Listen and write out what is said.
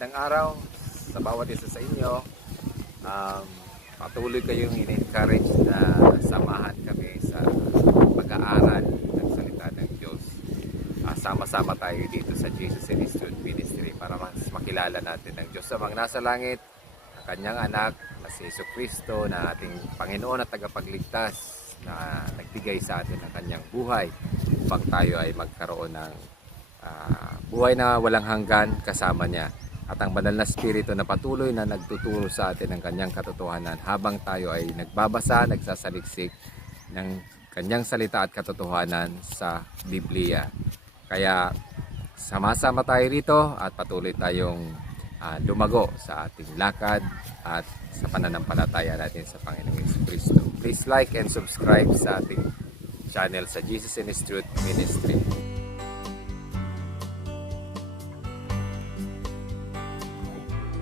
Magandang araw sa bawat isa sa inyo. Patuloy kayong in-encourage na samahan kami sa pag-aaral ng salita ng Diyos. Sama-sama tayo dito sa Jesus Institute Ministry para mas makilala natin ang Diyos amang nasa langit, ang kanyang anak na si Jesucristo na ating Panginoon at tagapagligtas na nagbigay sa atin ng kanyang buhay upang tayo ay magkaroon ng buhay na walang hanggan kasama niya. At ang banal na spirito na patuloy na nagtuturo sa atin ng kanyang katotohanan habang tayo ay nagbabasa, nagsasaliksik ng kanyang salita at katotohanan sa Biblia. Kaya sama-sama tayo rito at patuloy tayong lumago sa ating lakad at sa pananampalataya natin sa Panginoong Jesucristo. Please like and subscribe sa ating channel sa Jesus Institute Ministry.